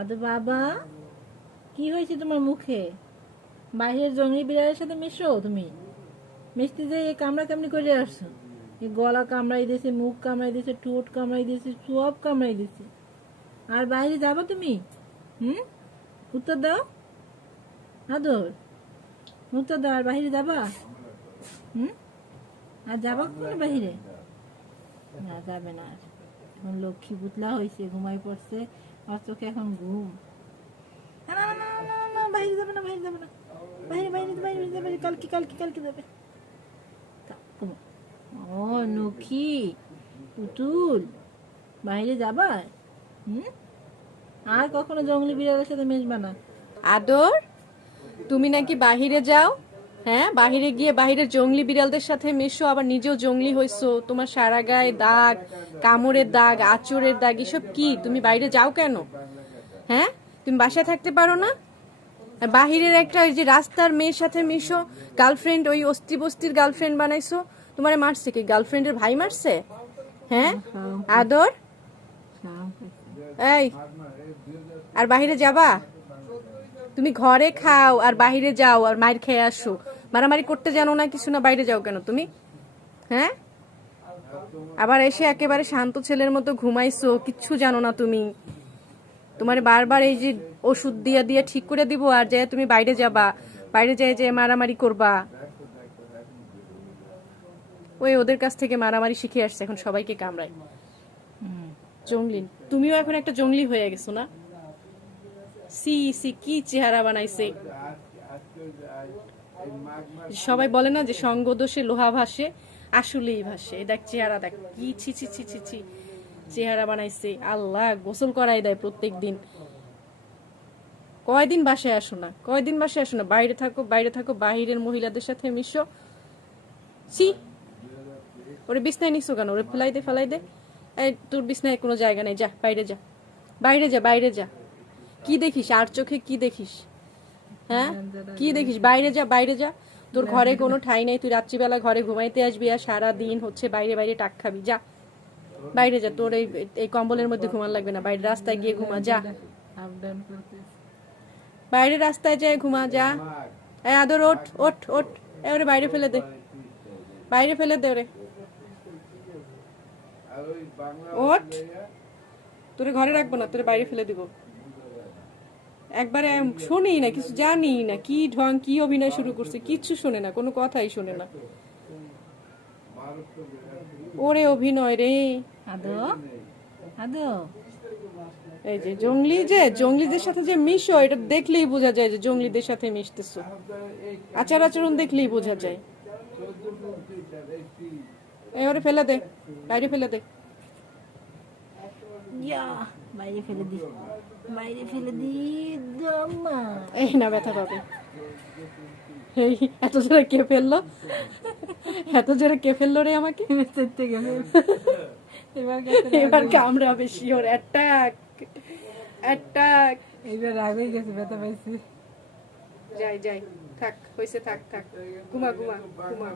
আদো বাবা, কি হয়েছে তোমার মুখে? বাইরের জঙ্গলি বিড়ালের সাথে মিশো তুমি? মিশতে যে এই কামড়া কামড়ি করে আসছো। এই গলা কামড়াই দিয়েছে, মুখ কামড়াই দিয়েছে, ঠোঁট কামড়াই দিয়েছে, সব কামড়াই দিয়েছে। আর বাইরে যাব তুমি? হুম? উত্তর দাও। আদর, উত্তর দাও, আর বাইরে যাবা? হুম? আর যাবা কোনো বাইরে? না, যাবে না। এখন লক্ষ্মী পুতলা হয়েছে ঘুমাই পড়ছে। চোখে এখন ঘুম। না না না না, না বাইরে যাবে না বাইরে যাবে না। বাইরে বাইরে বাইরে যাবে কালকে কালকে কালকে যাবে। ও নখি পুতুল বাইরে যাবা? আর কখনো জঙ্গলি বিড়ালের সাথে মেশবা না। আদর তুমি নাকি বাহিরে যাও? হ্যাঁ বাহিরে গিয়ে বাহিরের জঙ্গলি বিড়ালদের সাথে মেশো, আবার নিজেও জঙ্গলি হইছো। তোমার সারা গায়ে দাগ, কামড়ের দাগ আচরের দাগ, এসব কি? তুমি বাইরে যাও কেন? হ্যাঁ? তুমি বাসায় থাকতে পারো না? বাহিরের একটা ওই যে রাস্তার মেয়ের সাথে মিশো, গার্লফ্রেন্ড, ওই অস্থি বস্তির গার্লফ্রেন্ড বানাইছো। তোমার মারছে কি? গার্লফ্রেন্ডের ভাই মারছে? হ্যাঁ? আদর? এই, আর বাহিরে যাবা? তুমি ঘরে খাও, আর বাইরে যাও, আর মায়ের খেয়ে আসো। মারামারি করতে জানো না কিছু না, বাইরে যাও কেন তুমি? হ্যাঁ? আবার এসে একেবারে শান্ত ছেলের মতো ঘুমাইছো, কিচ্ছু জানো না তুমি। তোমার বারবার এই যে ওষুধ দিয়ে দিয়ে ঠিক করে দিব আর যে তুমি বাইরে যাবা, বাইরে যাই যে মারামারি করবা। ওই ওদের কাছ থেকে মারামারি শিখে আসছে, এখন সবাইকে কামড়ায়। জঙ্গলি, তুমিও এখন একটা জঙ্গলি হয়ে গেছো না? সি সি, কি চেহারা বানাইছে? সবাই বলে না যে সঙ্গ দোষে লোহা ভাসে, আসলেই ভাসে। দেখ চেহারা, দেখ কি ছি ছি ছি ছি ছি। চেহারা বানাইছে। আল্লাহ, গোসল করাই দেয় প্রত্যেক দিন কয়দিন বাসায় আসো না? কয়দিন বাসায় আসো না? বাইরে থাকো বাইরে থাকো, বাহিরের মহিলাদের সাথে মিশো। সি ওরে বিছনায় নিছো কেন? ওরে ফেলাই দে ফেলাই দে। এই, তোর বিছনায় কোনো জায়গা নেই। যা, বাইরে যা। বাইরে যা বাইরে যা। কি দেখিস? আর চোখে কি দেখিস? হ্যাঁ? কি দেখিস? বাইরে যা বাইরে যা। তোর ঘরে কোনো ঠাই নেই তুই রাত্রিবেলা ঘরে ঘুমাইতে আসবি আর সারা দিন হচ্ছে বাইরে বাইরে টাক খাবি। যা। বাইরে যা তোর এই এই কম্বলের মধ্যে ঘুমান লাগবে না। বাইরে রাস্তায় গিয়ে ঘুমা যা। বাইরে রাস্তায় যায় ঘুমা যা। এই আদর ওঠ ওঠ ওঠ। এ ওরে বাইরে ফেলে দে। বাইরে ফেলে দে ওরে। ওঠ। তোরে ঘরে রাখব না তোরে বাইরে ফেলে দিব। একবারে শোনেই না কিছু জানি না কি ঢং কি অভিনয় শুরু করছে কিচ্ছু শোনে না কোনো কথাই শোনে না। ওরে অভিনয় রে। আদো আদো। এই যে জঙ্গলি যে জঙ্গলিদের সাথে যে মিশো এটা দেখলেই বোঝা যায় যে জঙ্গলিদের সাথে মিশতেছো। আচার আচরণ দেখলেই বোঝা যায়। এবারে ফেলে দে বাইরে ফেলে দে। ইয়া বাইরে ফেলে দি। বাইরে ফেলে দি দমা এই না ব্যথা পাবে। এই এত জোরে কে ফেলল? এত জোরে কে ফেলল রে আমাকে? চেতে এবার এবার কামড়াবে শিওর অ্যাটাক অ্যাটাক এইবার রাগ গেছে ব্যথা পাইছে। যাই যাই। থাক হয়েছে থাক থাক। ঘুমা ঘুমা ঘুমা।